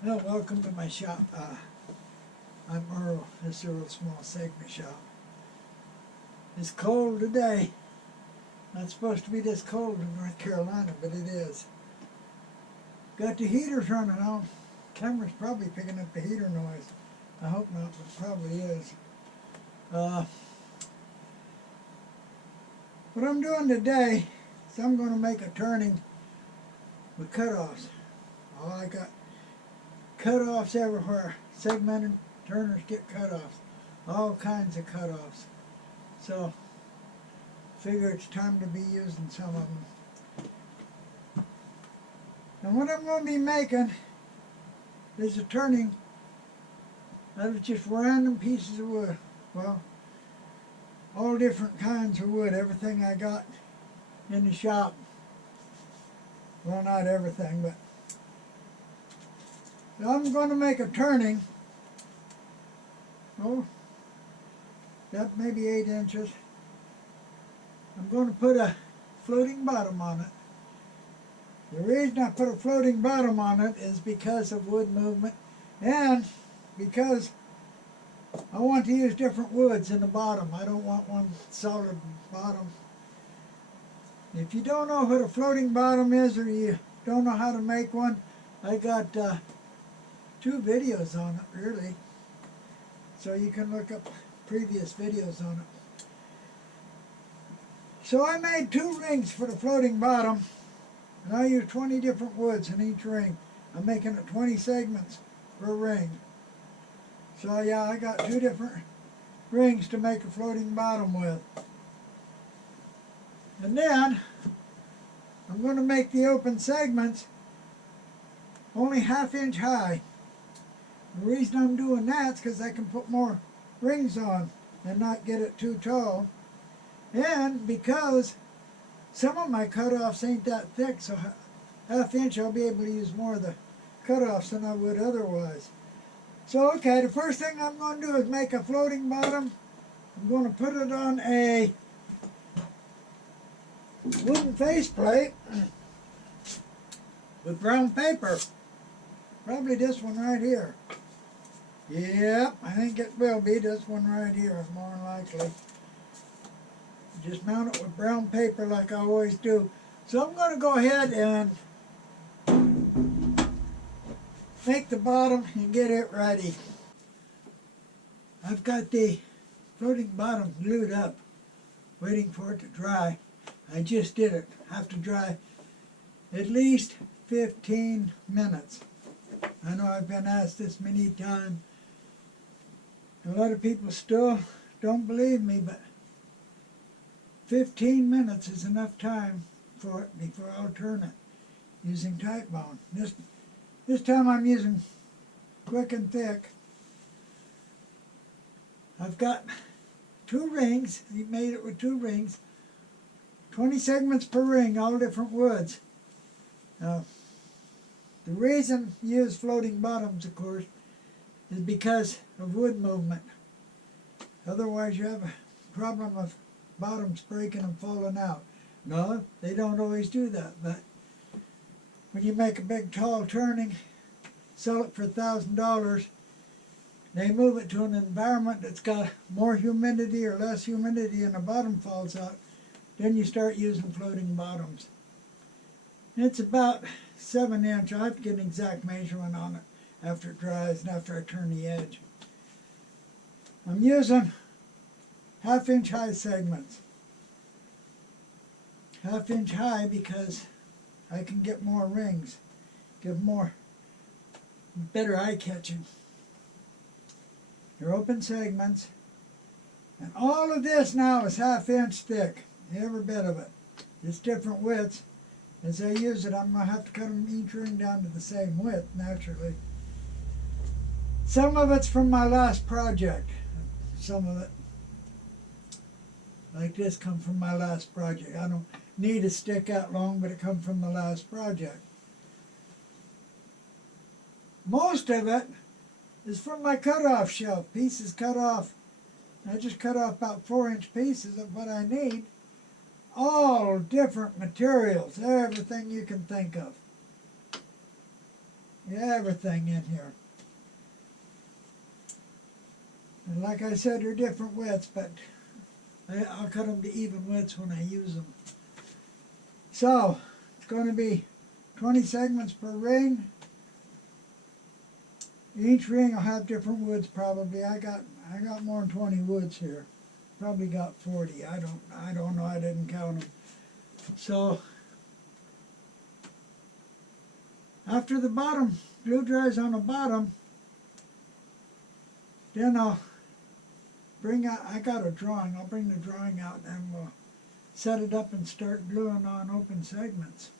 Well, welcome to my shop. I'm Earl. This is Earl Small Segment Shop. It's cold today. Not supposed to be this cold in North Carolina, but it is. Got the heaters running on. Camera's probably picking up the heater noise. I hope not, but it probably is. What I'm doing today is I'm going to make a turning with cutoffs. Oh, I got cutoffs everywhere. Segmented turners get cutoffs. All kinds of cutoffs. So, figure it's time to be using some of them. And what I'm going to be making is a turning out of just random pieces of wood. Well, all different kinds of wood. Everything I got in the shop. Well, not everything, but I'm going to make a turning. Oh, that maybe 8 inches. I'm going to put a floating bottom on it. The reason I put a floating bottom on it is because of wood movement and because I want to use different woods in the bottom. I don't want one solid bottom. If you don't know what a floating bottom is, or you don't know how to make one, I got 2 videos on it, really. So you can look up previous videos on it. So I made 2 rings for the floating bottom, and I used 20 different woods in each ring. I'm making it 20 segments per ring. So yeah, I got 2 different rings to make a floating bottom with. And then I'm going to make the open segments only 1/2 inch high. The reason I'm doing that is because I can put more rings on and not get it too tall. And because some of my cutoffs ain't that thick, so 1/2 inch I'll be able to use more of the cutoffs than I would otherwise. So okay, the first thing I'm going to do is make a floating bottom. I'm going to put it on a wooden faceplate with brown paper. Probably this one right here. Yep, I think it will be this one right here, more than likely. Just mount it with brown paper like I always do. So I'm going to go ahead and make the bottom and get it ready. I've got the floating bottom glued up, waiting for it to dry. I just did it. Have to dry at least 15 minutes. I know I've been asked this many times. A lot of people still don't believe me, but 15 minutes is enough time for it before I'll turn it using tight bone. This time I'm using quick and thick. I've got 2 rings. He made it with 2 rings. 20 segments per ring, all different woods. Now, the reason you use floating bottoms, of course, is because of wood movement. Otherwise you have a problem of bottoms breaking and falling out. No, they don't always do that, but when you make a big tall turning, sell it for $1,000, they move it to an environment that's got more humidity or less humidity and the bottom falls out, then you start using floating bottoms. It's about 7 inch. I have to get an exact measurement on it after it dries and after I turn the edge. I'm using 1/2 inch high segments. 1/2 inch high because I can get more rings, give more, better eye catching. They're open segments. And all of this now is 1/2 inch thick, every bit of it. It's different widths. As I use it, I'm going to have to cut them each ring down to the same width, naturally. Some of it's from my last project. Some of it, like this, come from my last project. I don't need to stick out long, but it comes from the last project. Most of it is from my cutoff shelf, pieces cut off. I just cut off about 4 inch pieces of what I need. All different materials, everything you can think of. everything in here. And like I said, they're different widths, but I'll cut them to even widths when I use them. So, it's going to be 20 segments per ring. Each ring will have different woods probably. I got more than 20 woods here. Probably got 40. I don't know. I didn't count them. So after the bottom glue dries on the bottom, then I'll bring out. I got a drawing. I'll bring the drawing out and we'll set it up and start gluing on open segments.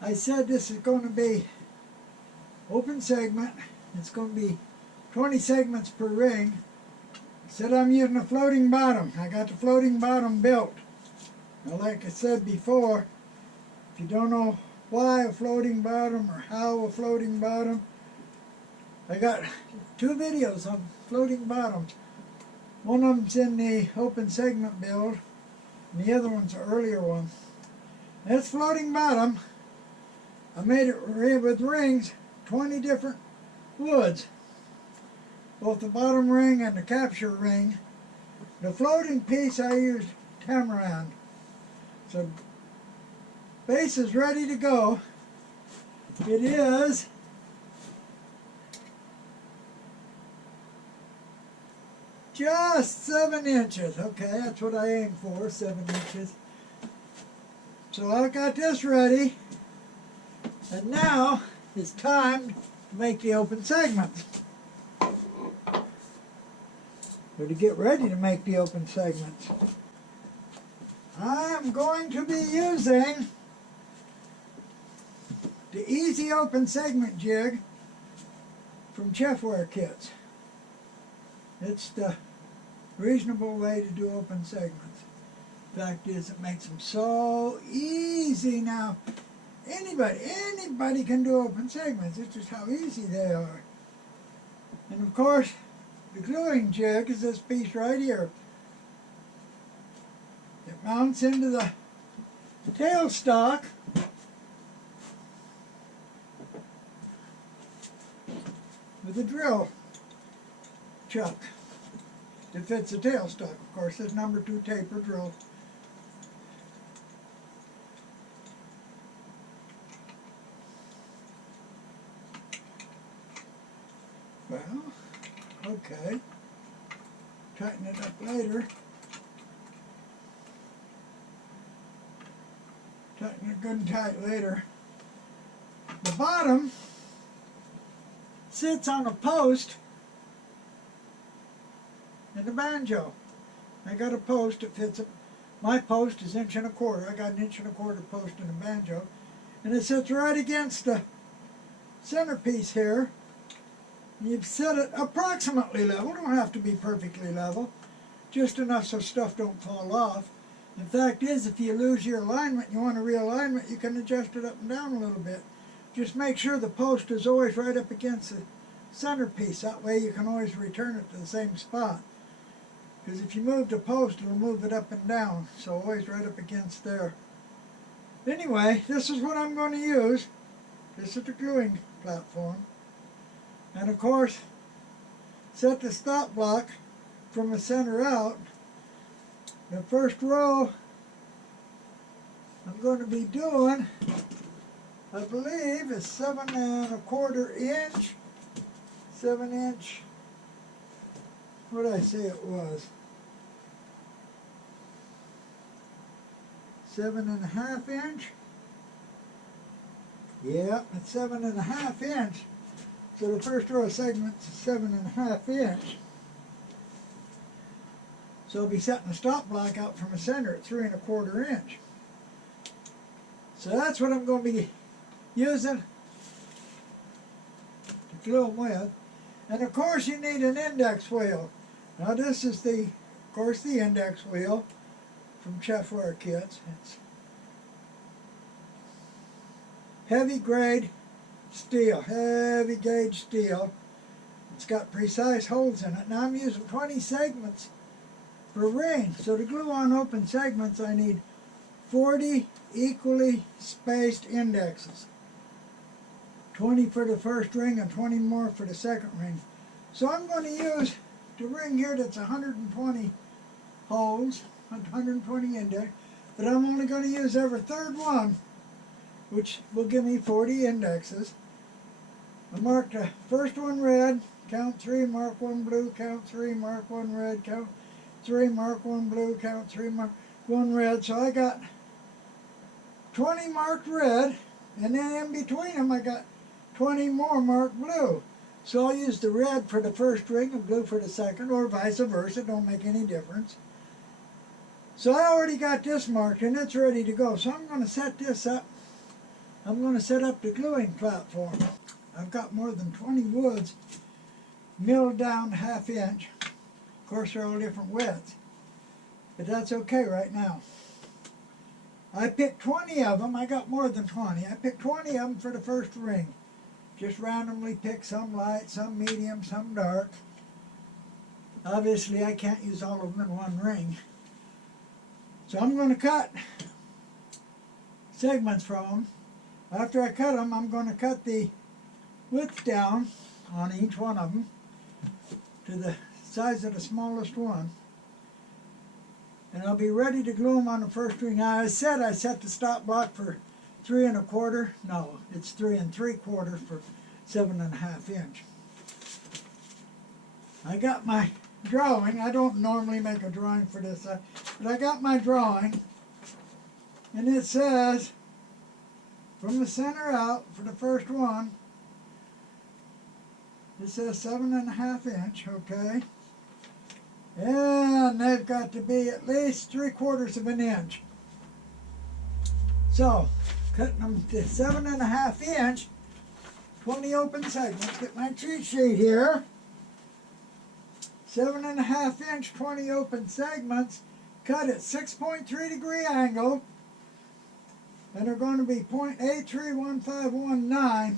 I said this is going to be open segment. It's going to be 20 segments per ring. I said I'm using a floating bottom. I got the floating bottom built. Now, like I said before, if you don't know why a floating bottom or how a floating bottom, I got 2 videos on floating bottoms. One of them's in the open segment build, and the other one's an earlier one. This floating bottom, I made it with rings, 20 different woods. Both the bottom ring and the capture ring. The floating piece I used tamarind. So base is ready to go. It is just 7 inches. Okay, that's what I aim for, 7 inches. So I got this ready. And now it's time to make the open segments. Or to get ready to make the open segments. I am going to be using the Easy Open Segment Jig from Chefware Kits. It's the reasonable way to do open segments. Fact is, it makes them so easy now. Anybody can do open segments. It's just how easy they are. And of course, the gluing jig is this piece right here. It mounts into the tailstock with a drill chuck. It fits the tailstock, of course. It's number 2 taper drill. Well, okay. Tighten it up later. Tighten it good and tight later. The bottom sits on a post in the banjo. I got a post that fits it. My post is 1 1/4 inches. I got an 1 1/4 inch post in the banjo. And it sits right against the centerpiece here. You set it approximately level. Don't have to be perfectly level. Just enough so stuff don't fall off. The fact is, if you lose your alignment and you want a realignment, you can adjust it up and down a little bit. Just make sure the post is always right up against the centerpiece. That way you can always return it to the same spot. Because if you move the post, it'll move it up and down. So always right up against there. Anyway, this is what I'm going to use. This is the gluing platform. And of course, set the stop block from the center out. The first row I'm going to be doing, I believe, is 7 1/4 inch. 7 inch. What did I say it was? 7 1/2 inch. Yeah, it's 7 1/2 inch. So the first row of segments is 7 1/2 inch. So I'll be setting the stop block out from the center at 3 1/4 inch. So that's what I'm going to be using to glue them with. And of course you need an index wheel. Now this is of course the index wheel from Chefware Kits. It's heavy grade steel, heavy gauge steel. It's got precise holes in it. Now I'm using 20 segments per ring. So to glue on open segments I need 40 equally spaced indexes. 20 for the first ring and 20 more for the second ring. So I'm going to use the ring here that's 120 holes, 120 index, but I'm only going to use every third one, which will give me 40 indexes. I mark the first one red, count 3, mark 1 blue, count 3, mark 1 red, count 3, mark 1 blue, count 3, mark 1 red. So I got 20 marked red, and then in between them I got 20 more marked blue. So I'll use the red for the first ring and blue for the second, or vice versa, don't make any difference. So I already got this marked and it's ready to go. So I'm going to set this up. I'm going to set up the gluing platform. I've got more than 20 woods milled down 1/2 inch. Of course they're all different widths, but that's okay right now. I picked 20 of them. I got more than 20. I picked 20 of them for the first ring. Just randomly pick some light, some medium, some dark. Obviously I can't use all of them in one ring. So I'm going to cut segments from them. After I cut them, I'm going to cut the width down on each one of them to the size of the smallest one. And I'll be ready to glue them on the first ring. Now I set the stop block for 3 1/4. No, it's 3 3/4 for 7.5 inch. I got my drawing. I don't normally make a drawing for this, but I got my drawing, and it says from the center out for the first one, it says 7.5 inch, okay? And they've got to be at least 3/4 of an inch. So, cutting them to 7.5 inch, 20 open segments. Get my cheat sheet here. 7.5 inch, 20 open segments, cut at 6.3 degree angle, and they're going to be 0.831519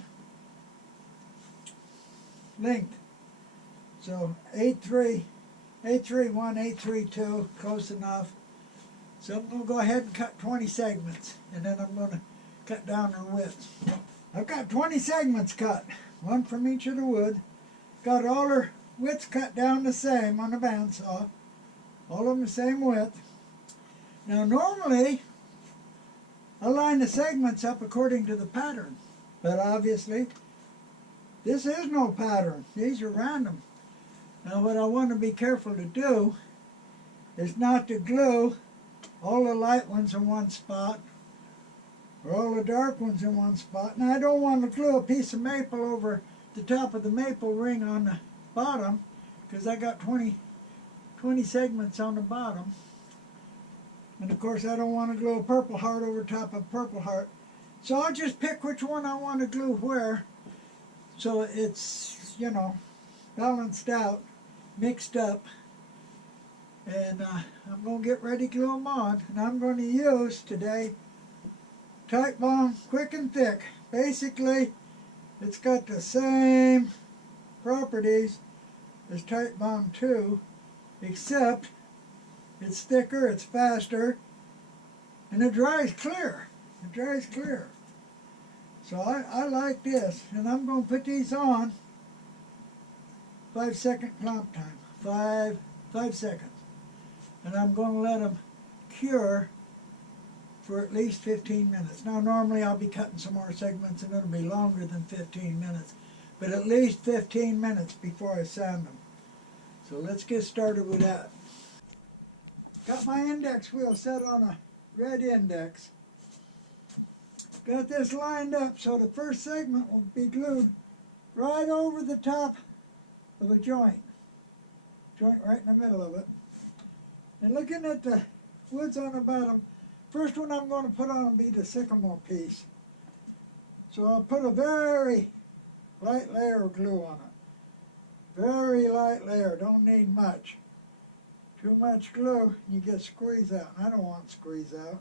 length. So 831, 832, close enough. So I'm going to go ahead and cut 20 segments, and then I'm going to cut down their width. I've got 20 segments cut, one from each of the wood. Got all their widths cut down the same on the bandsaw, all of them the same width. Now normally I line the segments up according to the pattern, but obviously this is no pattern. These are random. Now what I want to be careful to do is not to glue all the light ones in one spot or all the dark ones in one spot. And I don't want to glue a piece of maple over the top of the maple ring on the bottom, because I got 20 segments on the bottom. And of course I don't want to glue a purple heart over top of purple heart. So I'll just pick which one I want to glue where, so it's, you know, balanced out, mixed up. And I'm going to get ready to glue them on. And I'm going to use today Titebond Quick and Thick. Basically it's got the same properties as Titebond 2, except it's thicker, it's faster, and it dries clear. It dries clear. So I like this, and I'm going to put these on 5-second clamp time, 5 seconds. And I'm going to let them cure for at least 15 minutes. Now normally I'll be cutting some more segments and it'll be longer than 15 minutes. But at least 15 minutes before I sand them. So let's get started with that. Got my index wheel set on a red index. Got this lined up so the first segment will be glued right over the top of a joint. Joint right in the middle of it. And looking at the woods on the bottom, first one I'm going to put on will be the sycamore piece. So I'll put a very light layer of glue on it. Very light layer, don't need much. Too much glue, you get squeeze out. I don't want squeeze out.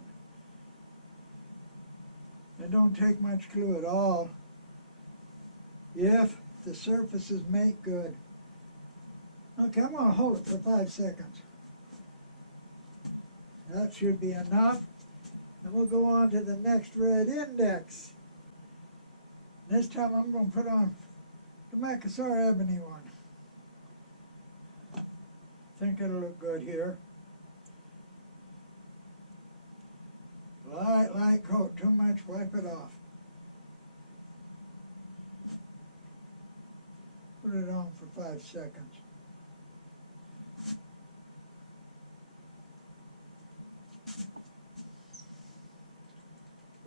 It don't take much glue at all if the surfaces make good. Okay, I'm going to hold it for 5 seconds. That should be enough. And we'll go on to the next red index. This time I'm going to put on the Macassar Ebony one. Think it'll look good here. Light coat, too much, wipe it off. Put it on for 5 seconds.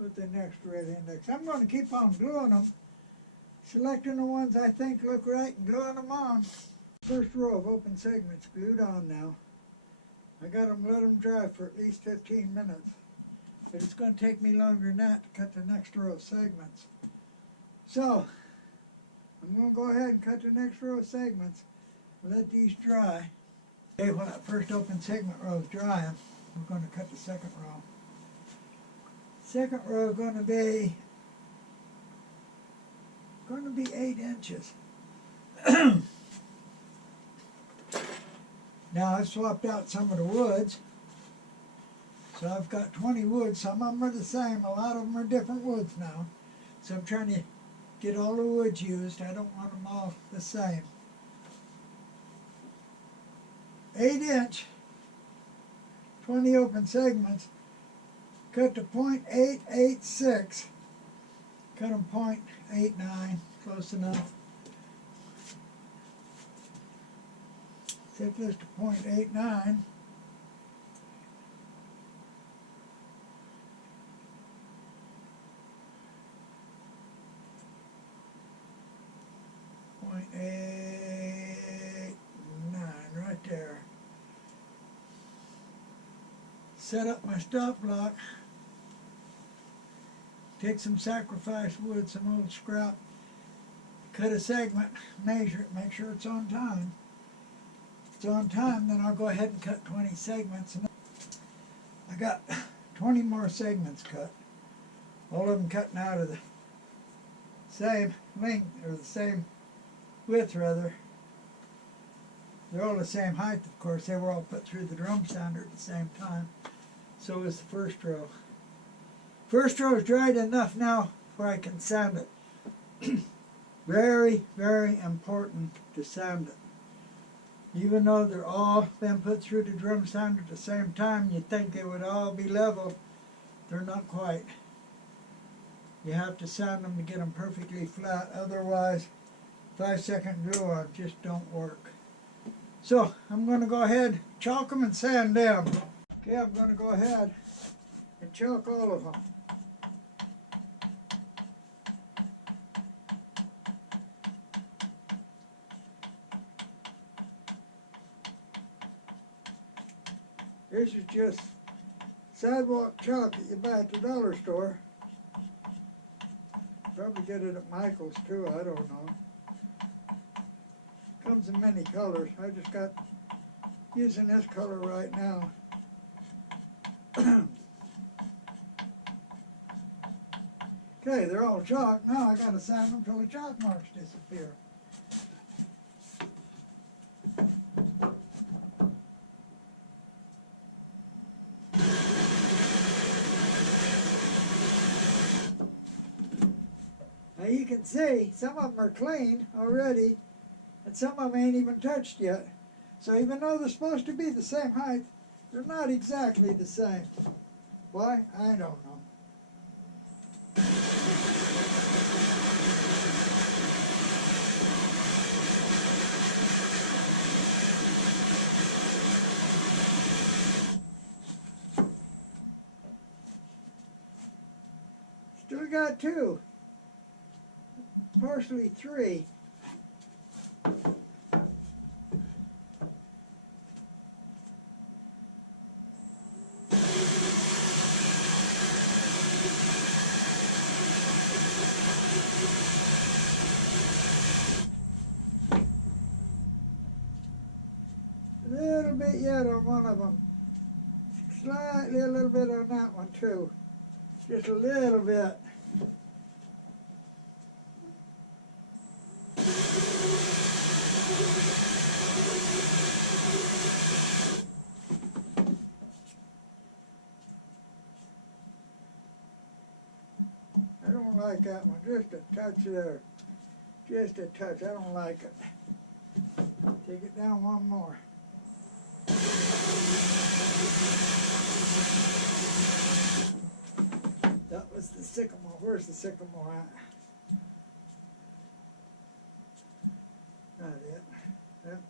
Put the next red index. I'm going to keep on gluing them, selecting the ones I think look right and gluing them on. First row of open segments glued on now. I got them, let them dry for at least 15 minutes. But it's going to take me longer than that to cut the next row of segments. So, I'm going to go ahead and cut the next row of segments. Let these dry. Okay, when that first open segment row is drying, we're going to cut the second row. Second row is going to be 8 inches. Now I've swapped out some of the woods. So I've got 20 woods. Some of them are the same. A lot of them are different woods now. So I'm trying to get all the woods used. I don't want them all the same. 8 inch, 20 open segments. Cut to .886. Cut them .89. Close enough. Set this to .89. .89 right there. Set up my stop block. Take some sacrifice wood, some old scrap. Cut a segment, measure it, make sure it's on time. If it's on time, then I'll go ahead and cut 20 segments. I got 20 more segments cut. All of them cutting out of the same length, or the same width rather. They're all the same height, of course. They were all put through the drum sander at the same time. So is the first row. First row is dried enough now where I can sand it. Very, very important to sand it. Even though they're all been put through the drum sander at the same time, you'd think they would all be level. They're not quite. You have to sand them to get them perfectly flat. Otherwise, 5-second glue on just don't work. So I'm going to go ahead, chalk them and sand them. Okay, I'm going to go ahead and chalk all of them. This is just sidewalk chalk that you buy at the dollar store. Probably get it at Michael's too, I don't know. Comes in many colors. I just got using this color right now. Okay, they're all chalk. Now I gotta sand them till the chalk marks disappear. Now you can see some of them are clean already, and some of them ain't even touched yet. So even though they're supposed to be the same height, they're not exactly the same. Why? I don't know. Still got 2. Partially 3. A little bit yet on one of them. Slightly a little bit on that one too. Just a little bit. I don't like that one. Just a touch there. Just a touch. I don't like it. Take it down one more. That was the sycamore. Where's the sycamore at? Not it. Yep.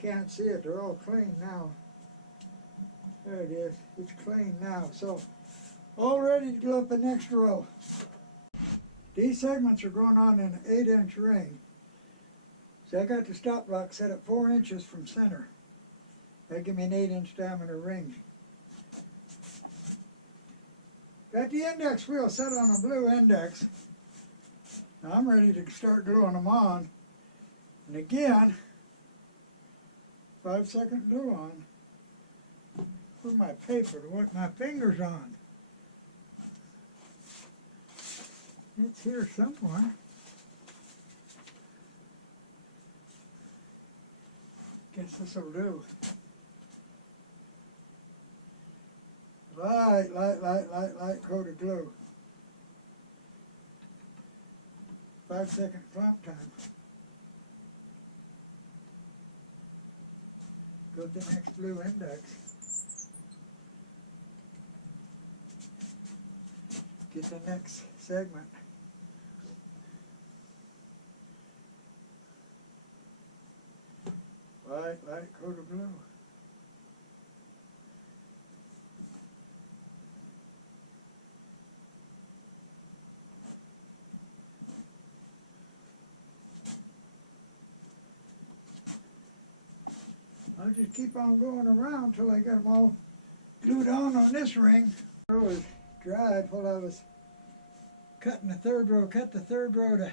Can't see it. They're all clean now. There it is. It's clean now. So, all ready to glue up the next row. These segments are going on in an 8-inch ring. So I got the stop block set at 4 inches from center. That gives me an 8-inch diameter ring. Got the index wheel set on a blue index. Now I'm ready to start gluing them on. And again, 5-second glue on. Put my paper to work my fingers on. It's here somewhere. Guess this will do. Light coat of glue. 5-second clamp time. Go to the next blue index. Get the next segment. Light coat of glue. I'll just keep on going around till I get them all glued on this ring. The row is dried while I was cutting the third row. Cut the third row to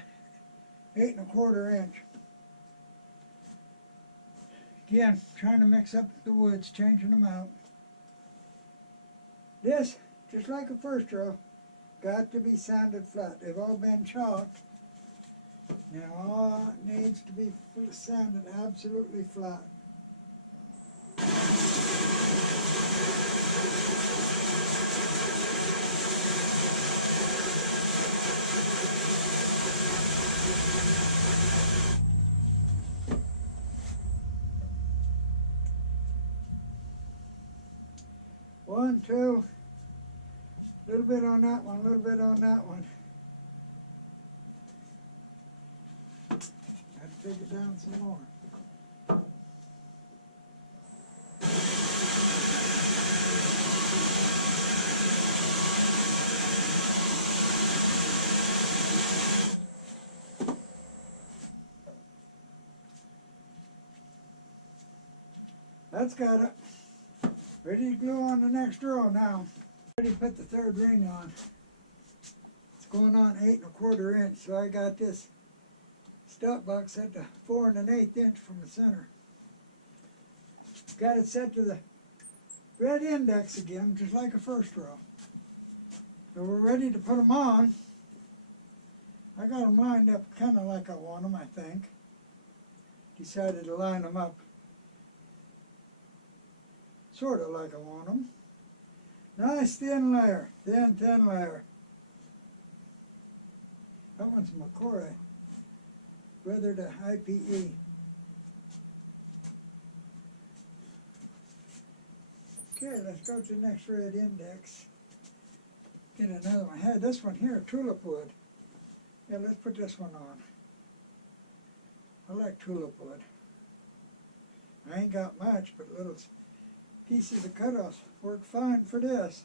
8 1/4 inch. Again, trying to mix up the woods, changing them out. This, just like the first row, got to be sanded flat. They've all been chalked. Now all it needs to be sanded absolutely flat. One, two, a little bit on that one, a little bit on that one. Have to take it down some more. That's got it. Ready to glue on the next row now. Ready to put the third ring on. It's going on 8 1/4 inch, so I got this stop box set to 4 1/8 inch from the center. Got it set to the red index again, just like a first row. So we're ready to put them on. I got them lined up kind of like I want them, I think. Decided to line them up sort of like I want them. Nice thin layer, thin layer. That one's McCoy, brother to IPE. Okay, let's go to the next red index. Get another one. I had this one here, tulip wood. Yeah, let's put this one on. I like tulip wood. I ain't got much, but little pieces of cutoffs work fine for this.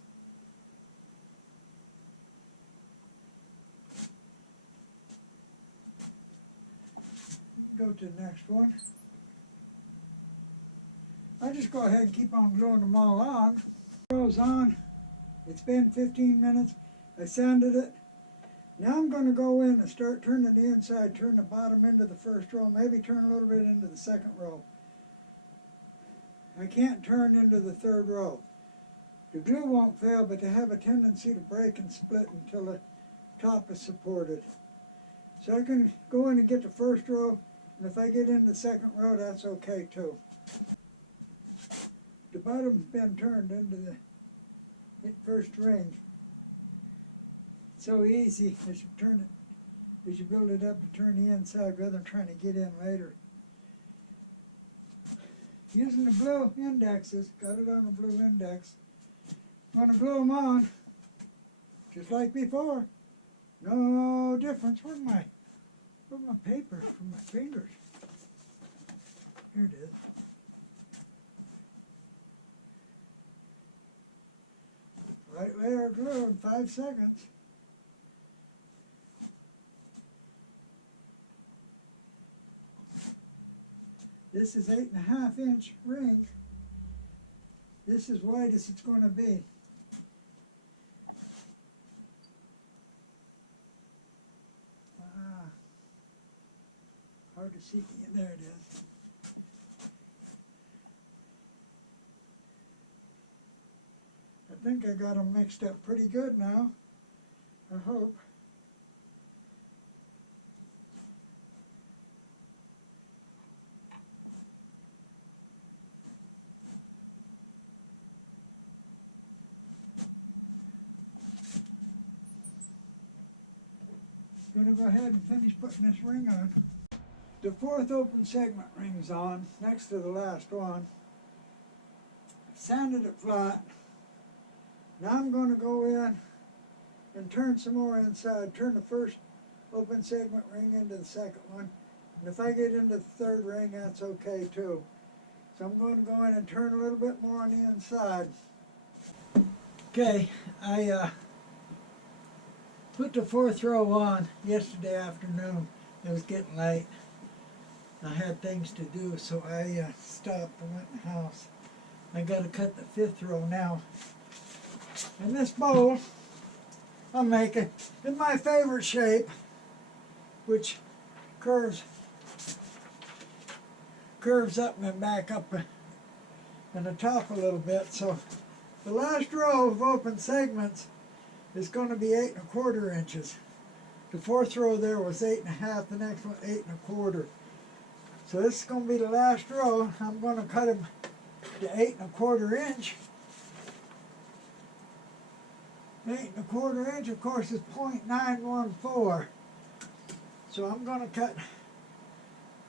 Go to the next one. I just go ahead and keep on gluing them all on. Row's on. It's been 15 minutes. I sanded it. Now I'm going to go in and start turning the inside, turn the bottom into the first row, maybe turn a little bit into the second row. I can't turn into the third row. The glue won't fail, but they have a tendency to break and split until the top is supported. So I can go in and get the first row, and if I get in the second row, that's okay too. The bottom's been turned into the first ring. so easy as you turn it, as you build it up to turn the inside rather than trying to get in later. Using the blue indexes, got it on the blue index. I'm going to glue them on, just like before. No difference. Where's my paper from my fingers? Here it is. Right layer of glue in 5 seconds. This is 8.5 inch ring. This is wide as it's going to be. Hard to see. There it is. I think I got them mixed up pretty good now. I hope. I'm going to go ahead and finish putting this ring on. The 4th open segment ring's on, next to the last one. Sanded it flat. Now I'm going to go in and turn some more inside. Turn the 1st open segment ring into the 2nd one. And if I get into the 3rd ring, that's okay too. So I'm going to go in and turn a little bit more on the inside. Okay, I put the 4th row on yesterday afternoon. It was getting late. I had things to do, so I stopped and went in the house. I got to cut the 5th row now. And this bowl, I'll make it in my favorite shape, which curves up and back up in the top a little bit. So the last row of open segments is going to be 8.25 inches. The 4th row there was 8.5, the next one 8.25. So this is going to be the last row. I'm going to cut them to 8.25 inch. 8.25 inch, of course, is 0.914. So I'm going to cut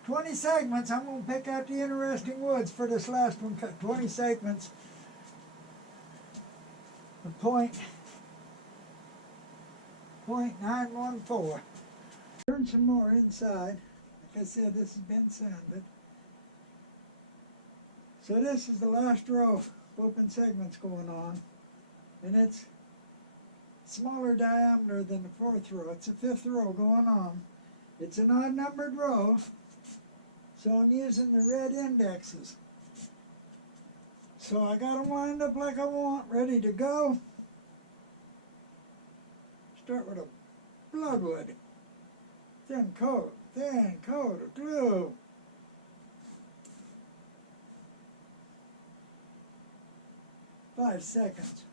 20 segments. I'm going to pick out the interesting woods for this last one. Cut 20 segments of 0.914. Turn some more inside. Like I said, this has been sanded. So this is the last row of open segments going on, and it's smaller diameter than the 4th row. It's the 5th row going on. It's an odd numbered row, so I'm using the red indexes. So I got them lined up like I want, ready to go. Start with a bloodwood, thin coat of glue. Five seconds.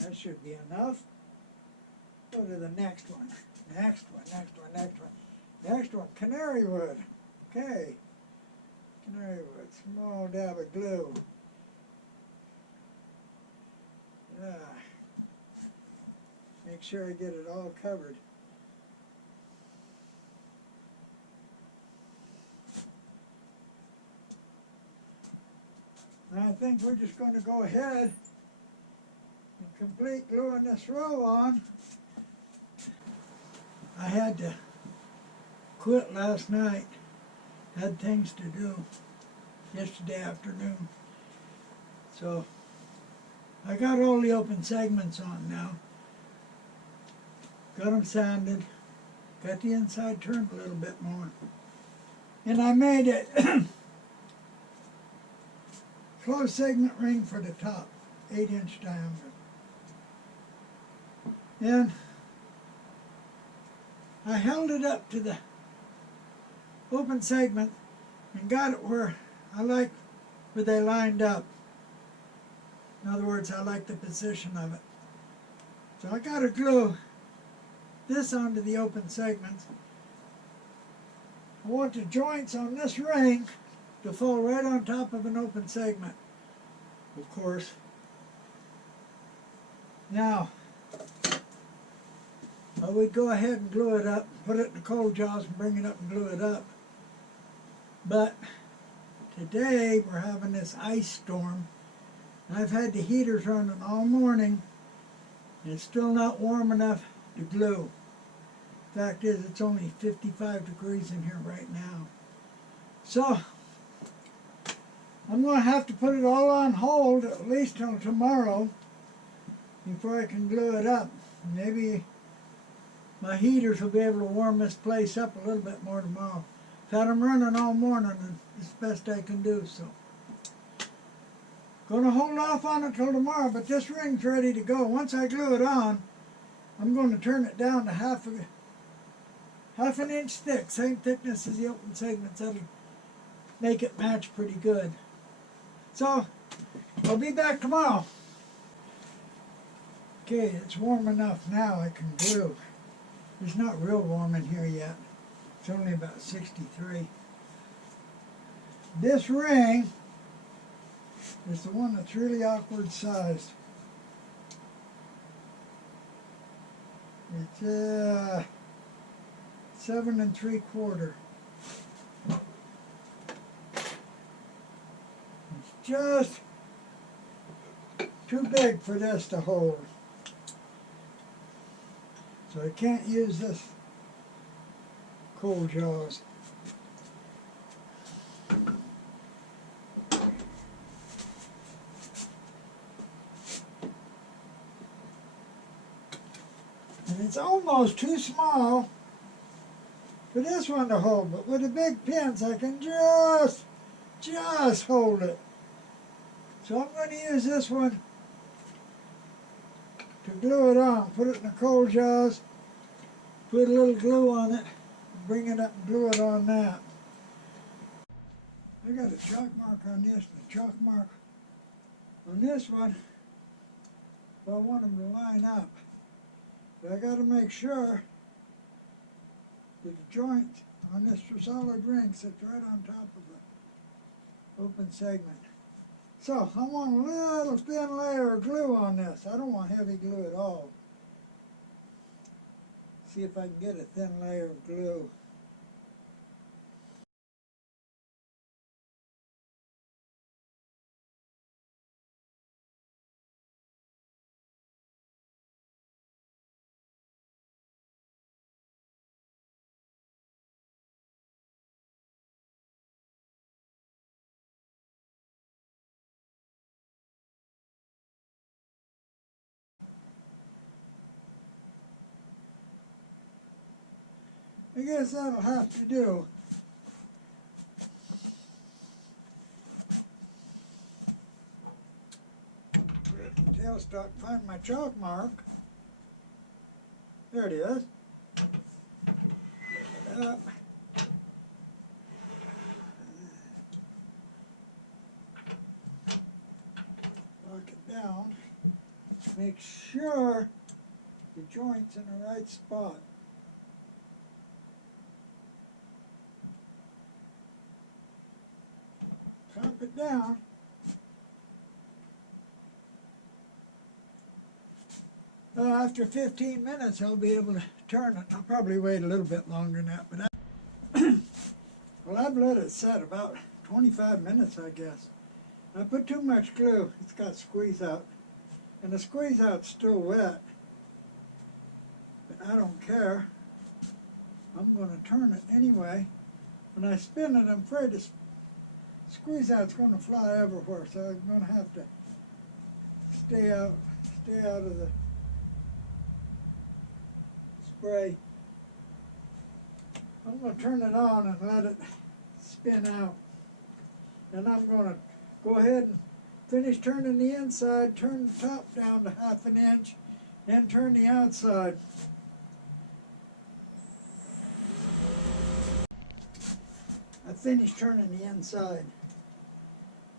That should be enough. Go to the next one. Next one, canary wood. Okay. Canary wood, small dab of glue. Make sure I get it all covered. I think we're just going to go ahead and complete gluing this row on. I had to quit last night. Had things to do yesterday afternoon. So I got all the open segments on now. Got them sanded. Got the inside turned a little bit more. And I made it closed segment ring for the top, 8-inch diameter. And I held it up to the open segment and got it where I like where they lined up. In other words, I like the position of it. So I got to glue this onto the open segments. I want the joints on this ring to fall right on top of an open segment, of course. Now, I would go ahead and glue it up, put it in the cold jaws and bring it up and glue it up. But today we're having this ice storm. I've had the heaters running all morning and it's still not warm enough to glue. Fact is, it's only 55 degrees in here right now. So, I'm going to have to put it all on hold at least till tomorrow before I can glue it up. Maybe my heaters will be able to warm this place up a little bit more tomorrow. I've had them running all morning and it's the best I can do, so. Going to hold off on it till tomorrow, but this ring's ready to go. Once I glue it on, I'm going to turn it down to half an inch thick, same thickness as the open segments. That'll make it match pretty good. So, I'll be back tomorrow. Okay, it's warm enough now I can glue. It's not real warm in here yet. It's only about 63. This ring is the one that's really awkward sized. It's 7 3/4. It's just too big for this to hold. So I can't use this cold jaws. And it's almost too small for this one to hold, but with the big pins I can just hold it. So I'm going to use this one to glue it on. Put it in the cold jaws, put a little glue on it, bring it up and glue it on that. I got a chalk mark on this and a chalk mark on this one, but I want them to line up. But I got to make sure that the joint on this solid ring sits right on top of the open segment. So I want a little thin layer of glue on this. I don't want heavy glue at all. See if I can get a thin layer of glue. I guess that'll have to do. Tailstock, find my chalk mark. There it is. Get it up. Lock it down. Make sure the joint's in the right spot. Clamp it down. After 15 minutes I'll be able to turn it. I'll probably wait a little bit longer than that, but well, I've let it set about 25 minutes, I guess. I put too much glue, it's got squeeze out, and the squeeze out's still wet, but I don't care. I'm going to turn it anyway. When I spin it, I'm afraid the squeeze out's going to fly everywhere, so I'm going to have to stay out of the spray. I'm going to turn it on and let it spin out. And I'm going to go ahead and finish turning the inside, turn the top down to 1/2 inch, then turn the outside. I finished turning the inside.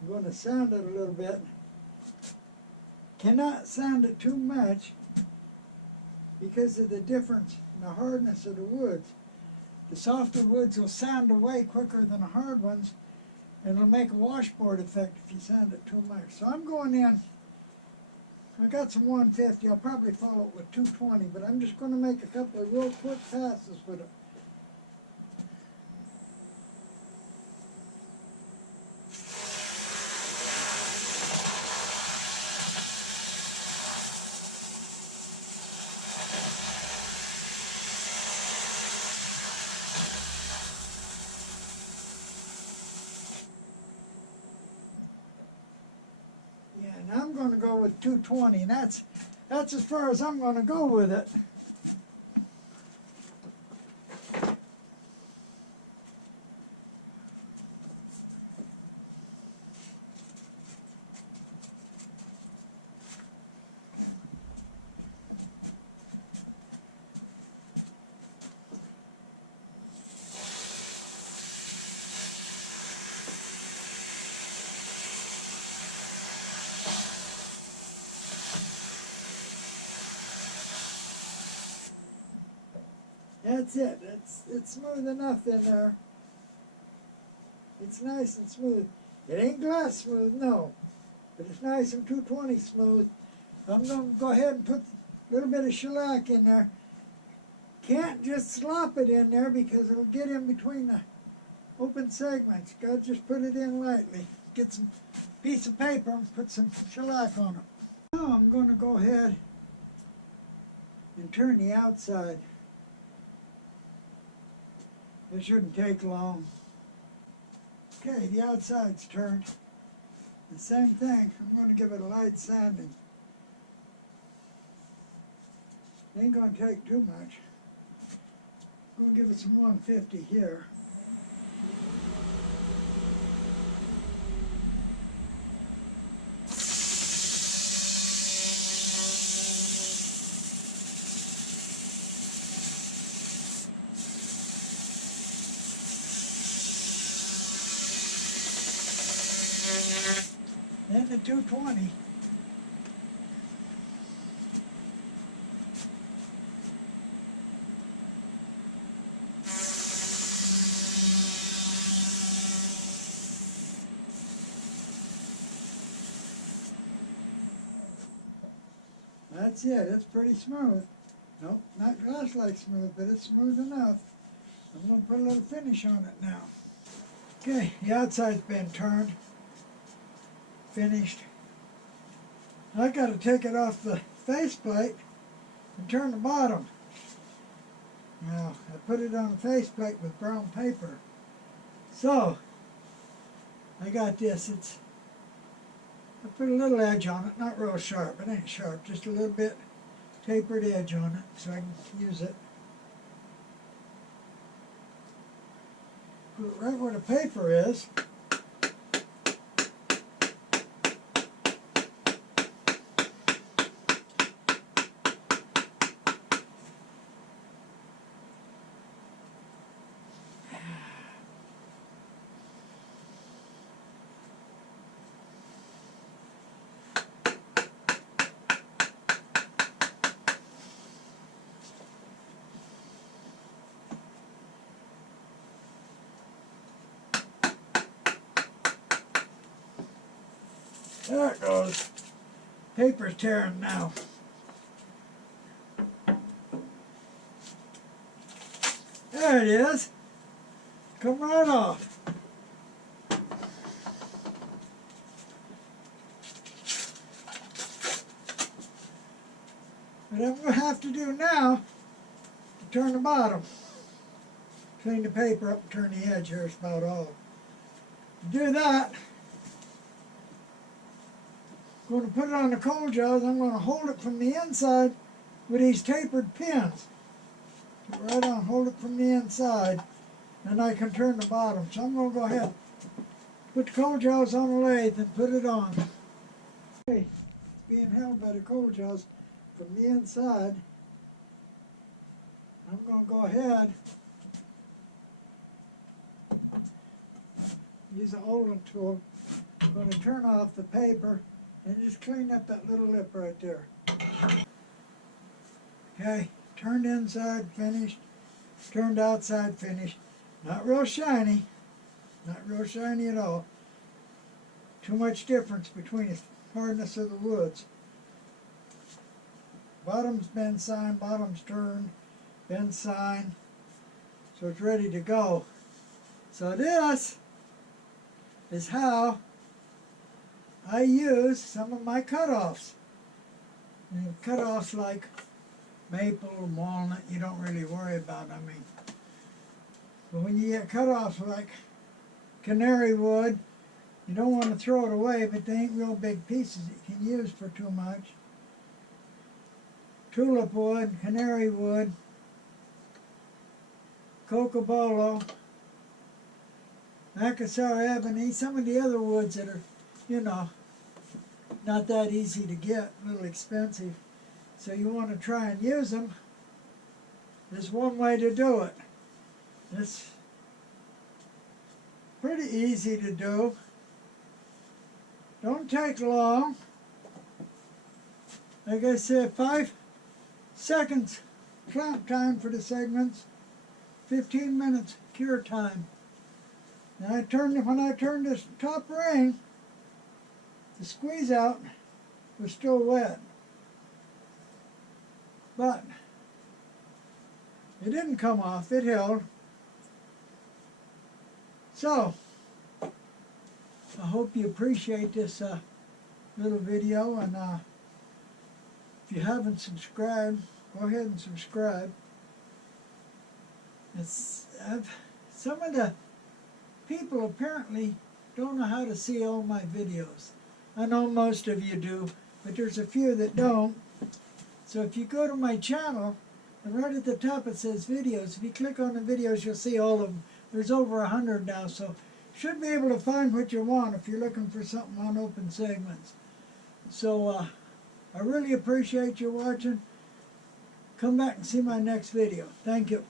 I'm going to sound it a little bit. Cannot sound it too much because of the difference in the hardness of the woods. The softer woods will sound away quicker than the hard ones, and it'll make a washboard effect if you sound it too much. So I'm going in I got some 150. I'll probably follow it with 220, but I'm just going to make a couple of real quick passes with it. Yeah, and I'm going to go with 220, and that's as far as I'm going to go with it. That's it. It's smooth enough in there. It's nice and smooth. It ain't glass smooth, no, but it's nice and 220 smooth. I'm going to go ahead and put a little bit of shellac in there. Can't just slop it in there because it'll get in between the open segments. Got to just put it in lightly. Get some piece of paper and put some shellac on it. Now I'm going to go ahead and turn the outside. It shouldn't take long. Okay, the outside's turned. The same thing, I'm going to give it a light sanding. It ain't going to take too much. I'm going to give it some 150 here. Then the 220. That's it, it's pretty smooth. Nope, not glass-like smooth, but it's smooth enough. I'm going to put a little finish on it now. Okay, the outside's been turned. Finished. I got to take it off the faceplate and turn the bottom. Now, I put it on the faceplate with brown paper. So, I got this. I put a little edge on it, not real sharp. It ain't sharp, just a little bit tapered edge on it so I can use it. Put it right where the paper is. There it goes. Paper's tearing now. There it is. Come right off. What I'm going to have to do now to turn the bottom. Clean the paper up and turn the edge here is about all. To do that, I'm going to put it on the coal jaws. I'm going to hold it from the inside with these tapered pins. Put right on, hold it from the inside, and I can turn the bottom. So I'm going to go ahead, put the coal jaws on the lathe and put it on. Okay, it's being held by the coal jaws from the inside. I'm going to go ahead, use an Olin tool. I'm going to turn off the paper and just clean up that little lip right there. Okay, turned inside, finished. Turned outside, finished. Not real shiny. Not real shiny at all. Too much difference between the hardness of the woods. bottom's been signed, bottom's turned, been signed, so it's ready to go. So this is how I use some of my cutoffs. And cutoffs like maple or walnut, you don't really worry about. I mean, but when you get cutoffs like canary wood, you don't want to throw it away, but they ain't real big pieces you can use for too much. Tulip wood, canary wood, cocobolo, Macassar ebony, some of the other woods that are, you know, not that easy to get, a little expensive. So you want to try and use them. There's one way to do it. It's pretty easy to do. Don't take long. Like I said, 5 seconds clamp time for the segments, 15 minutes cure time. Now when I turned this top ring, the squeeze out was still wet. But it didn't come off, it held. So, I hope you appreciate this little video, and if you haven't subscribed, go ahead and subscribe. Some of the people apparently don't know how to see all my videos. I know most of you do, but there's a few that don't. So if you go to my channel, and right at the top it says videos. If you click on the videos, you'll see all of them. There's over 100 now, so you should be able to find what you want if you're looking for something on open segments. So I really appreciate you watching. Come back and see my next video. Thank you.